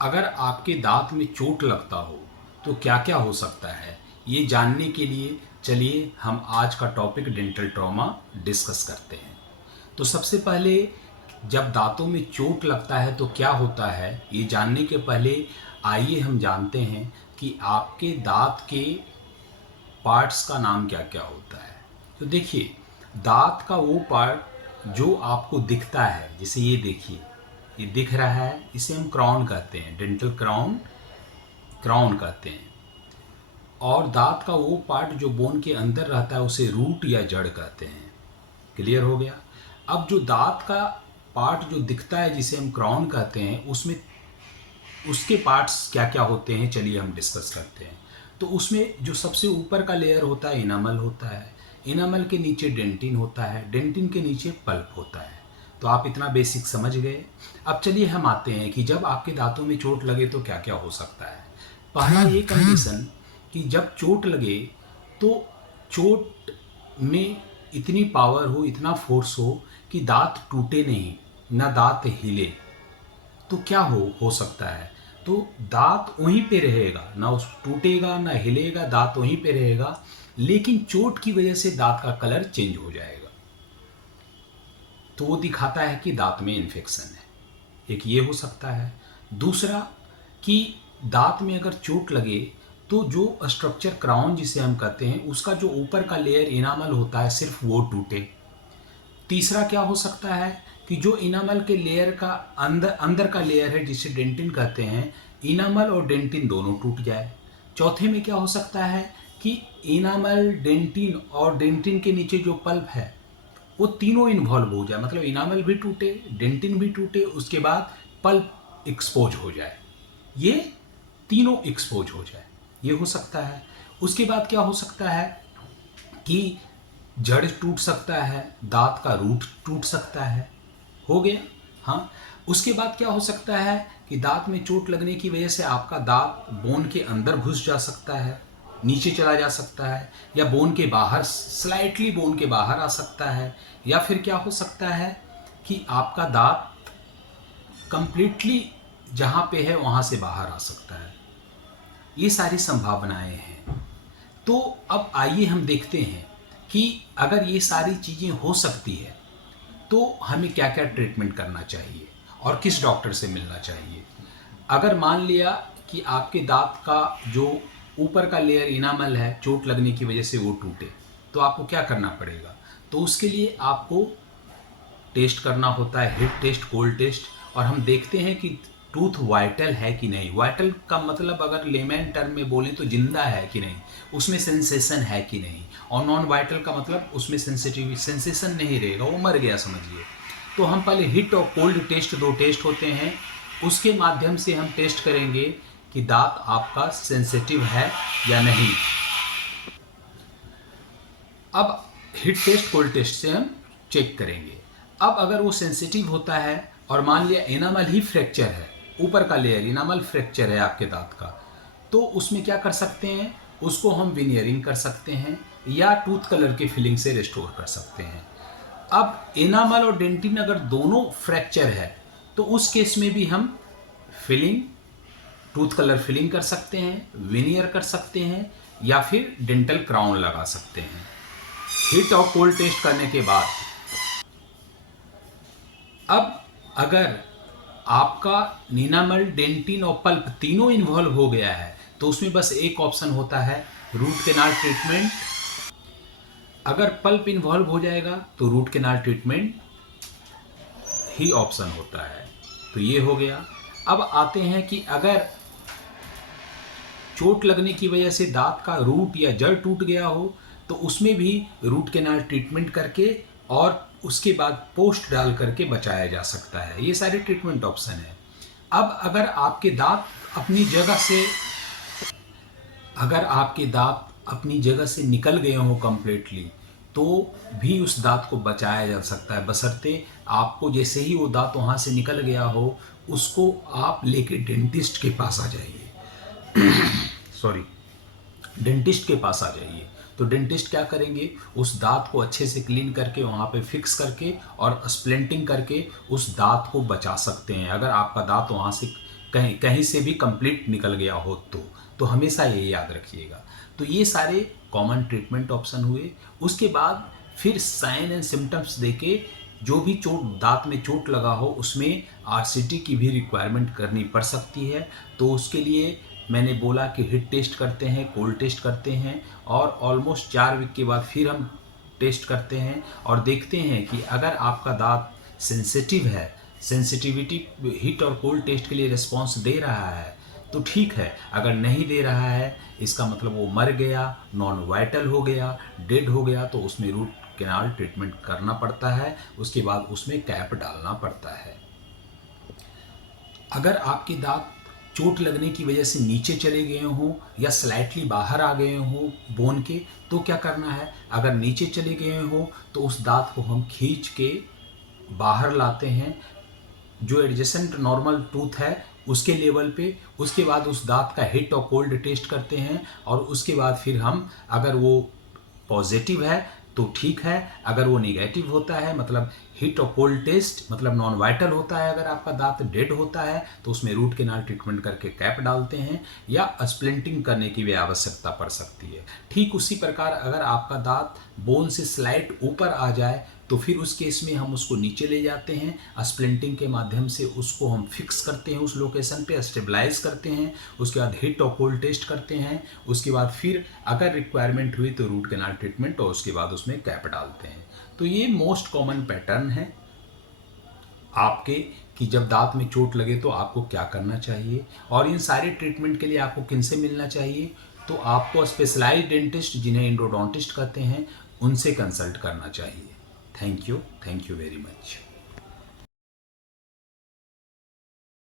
अगर आपके दांत में चोट लगता हो तो क्या क्या हो सकता है, ये जानने के लिए चलिए हम आज का टॉपिक डेंटल ट्रॉमा डिस्कस करते हैं। तो सबसे पहले जब दांतों में चोट लगता है तो क्या होता है, ये जानने के पहले आइए हम जानते हैं कि आपके दांत के पार्ट्स का नाम क्या क्या होता है। तो देखिए, दांत का वो पार्ट जो आपको दिखता है, जैसे ये देखिए, ये दिख रहा है, इसे हम क्राउन कहते हैं, डेंटल क्राउन क्राउन कहते हैं। और दांत का वो पार्ट जो बोन के अंदर रहता है उसे रूट या जड़ कहते हैं। क्लियर हो गया। अब जो दांत का पार्ट जो दिखता है जिसे हम क्राउन कहते हैं, उसमें उसके पार्ट्स क्या क्या होते हैं, चलिए हम डिस्कस करते हैं। तो उसमें जो सबसे ऊपर का लेयर होता है इनामल होता है, इनामल के नीचे डेंटिन होता है, डेंटिन के नीचे पल्प होता है। तो आप इतना बेसिक समझ गए। अब चलिए हम आते हैं कि जब आपके दांतों में चोट लगे तो क्या क्या हो सकता है। पहला ये कंडीशन कि जब चोट लगे तो चोट में इतनी पावर हो, इतना फोर्स हो कि दांत टूटे नहीं, ना दांत हिले। तो क्या हो सकता है, तो दांत वहीं पे रहेगा, ना उस टूटेगा ना हिलेगा, दांत वहीं पे रहेगा, लेकिन चोट की वजह से दांत का कलर चेंज हो जाएगा। तो वो दिखाता है कि दांत में इन्फेक्शन है। एक ये हो सकता है। दूसरा कि दांत में अगर चोट लगे तो जो स्ट्रक्चर क्राउन जिसे हम कहते हैं, उसका जो ऊपर का लेयर इनामल होता है सिर्फ वो टूटे। तीसरा क्या हो सकता है कि जो इनामल के लेयर का अंदर अंदर का लेयर है जिसे डेंटिन कहते हैं, इनामल और डेंटिन दोनों टूट जाए। चौथे में क्या हो सकता है कि इनामल, डेंटिन और डेंटिन के नीचे जो पल्प है वो तीनों इन्वॉल्व हो जाए, मतलब इनामल भी टूटे, डेंटिन भी टूटे, उसके बाद पल्प एक्सपोज हो जाए, ये तीनों एक्सपोज हो जाए, ये हो सकता है। उसके बाद क्या हो सकता है कि जड़ टूट सकता है, दांत का रूट टूट सकता है। हो गया। हाँ। उसके बाद क्या हो सकता है कि दांत में चोट लगने की वजह से आपका दांत बोन के अंदर घुस जा सकता है, नीचे चला जा सकता है, या बोन के बाहर, स्लाइटली बोन के बाहर आ सकता है, या फिर क्या हो सकता है कि आपका दांत कंप्लीटली जहाँ पे है वहाँ से बाहर आ सकता है। ये सारी संभावनाएं हैं। तो अब आइए हम देखते हैं कि अगर ये सारी चीज़ें हो सकती है तो हमें क्या क्या ट्रीटमेंट करना चाहिए और किस डॉक्टर से मिलना चाहिए। अगर मान लिया कि आपके दांत का जो ऊपर का लेयर इनामल है, चोट लगने की वजह से वो टूटे, तो आपको क्या करना पड़ेगा। तो उसके लिए आपको टेस्ट करना होता है, हिट टेस्ट, कोल्ड टेस्ट, और हम देखते हैं कि टूथ वाइटल है कि नहीं। वाइटल का मतलब अगर लेमैन टर्म में बोलें तो जिंदा है कि नहीं, उसमें सेंसेशन है कि नहीं। और नॉन वाइटल का मतलब उसमें सेंसेशन नहीं रहेगा, वो मर गया समझिए। तो हम पहले हिट और कोल्ड टेस्ट, दो टेस्ट होते हैं, उसके माध्यम से हम टेस्ट करेंगे कि दांत आपका सेंसिटिव है या नहीं। अब हिट टेस्ट, कोल्ड टेस्ट से हम चेक करेंगे। अब अगर वो सेंसिटिव होता है और मान लिया इनामल ही फ्रैक्चर है, ऊपर का लेयर इनामल फ्रैक्चर है आपके दांत का, तो उसमें क्या कर सकते हैं, उसको हम विनियरिंग कर सकते हैं या टूथ कलर के फिलिंग से रिस्टोर कर सकते हैं। अब इनामल और डेंटिन अगर दोनों फ्रैक्चर है तो उस केस में भी हम फिलिंग, टूथ कलर फिलिंग कर सकते हैं, विनियर कर सकते हैं, या फिर डेंटल क्राउन लगा सकते हैं। हिट और कोल्ड टेस्ट करने के बाद अब अगर आपका इनामल, डेंटिन और पल्प तीनों इन्वॉल्व हो गया है तो उसमें बस एक ऑप्शन होता है, रूट कैनाल ट्रीटमेंट। अगर पल्प इन्वॉल्व हो जाएगा तो रूट कैनाल ट्रीटमेंट ही ऑप्शन होता है। तो ये हो गया। अब आते हैं कि अगर चोट लगने की वजह से दांत का रूट या जड़ टूट गया हो तो उसमें भी रूट कैनाल ट्रीटमेंट करके और उसके बाद पोस्ट डाल करके बचाया जा सकता है। ये सारे ट्रीटमेंट ऑप्शन है। अब अगर आपके दांत अपनी जगह से निकल गए हों कम्प्लीटली, तो भी उस दांत को बचाया जा सकता है, बशर्ते आपको जैसे ही वो दांत वहाँ से निकल गया हो उसको आप लेके डेंटिस्ट के पास आ जाइए। सॉरी, डेंटिस्ट के पास आ जाइए। तो डेंटिस्ट क्या करेंगे, उस दांत को अच्छे से क्लीन करके वहाँ पे फिक्स करके और स्प्लिंटिंग करके उस दांत को बचा सकते हैं। अगर आपका दांत वहाँ से कहीं कहीं से भी कंप्लीट निकल गया हो तो हमेशा ये याद रखिएगा। तो ये सारे कॉमन ट्रीटमेंट ऑप्शन हुए। उसके बाद फिर साइन एंड सिम्टम्स देके जो भी दांत में चोट लगा हो उसमें आरसीटी की भी रिक्वायरमेंट करनी पड़ सकती है। तो उसके लिए मैंने बोला कि हिट टेस्ट करते हैं, कोल्ड टेस्ट करते हैं, और ऑलमोस्ट 4 वीक के बाद फिर हम टेस्ट करते हैं और देखते हैं कि अगर आपका दांत सेंसिटिव है, सेंसिटिविटी हीट और कोल्ड टेस्ट के लिए रिस्पॉन्स दे रहा है तो ठीक है। अगर नहीं दे रहा है इसका मतलब वो मर गया, नॉन वाइटल हो गया, डेड हो गया, तो उसमें रूट कैनाल ट्रीटमेंट करना पड़ता है। उसके बाद उसमें कैप डालना पड़ता है। अगर आपके दांत चोट लगने की वजह से नीचे चले गए हों या स्लाइटली बाहर आ गए हों बोन के, तो क्या करना है? अगर नीचे चले गए हों तो उस दांत को हम खींच के बाहर लाते हैं जो एडजेसेंट नॉर्मल टूथ है उसके लेवल पे। उसके बाद उस दांत का हिट और कोल्ड टेस्ट करते हैं और उसके बाद फिर हम, अगर वो पॉजिटिव है तो ठीक है, अगर वो नेगेटिव होता है मतलब हिट और कोल्ड टेस्ट मतलब नॉन वाइटल होता है, अगर आपका दांत डेड होता है तो उसमें रूट कैनाल ट्रीटमेंट करके कैप डालते हैं या स्प्लिंटिंग करने की भी आवश्यकता पड़ सकती है। ठीक उसी प्रकार अगर आपका दांत बोन से स्लाइड ऊपर आ जाए तो फिर उस केस में हम उसको नीचे ले जाते हैं, स्प्लिंटिंग के माध्यम से उसको हम फिक्स करते हैं, उस लोकेशन पे स्टेबलाइज करते हैं। उसके बाद हिट और कोल्ड टेस्ट करते हैं। उसके बाद फिर अगर रिक्वायरमेंट हुई तो रूट कैनाल ट्रीटमेंट और उसके बाद उसमें कैप डालते हैं। तो ये मोस्ट कॉमन पैटर्न है आपके कि जब दांत में चोट लगे तो आपको क्या करना चाहिए। और इन सारे ट्रीटमेंट के लिए आपको किन से मिलना चाहिए? तो आपको स्पेशलाइज्ड डेंटिस्ट जिन्हें एंडोडोंटिस्ट कहते हैं उनसे कंसल्ट करना चाहिए। Thank you very much.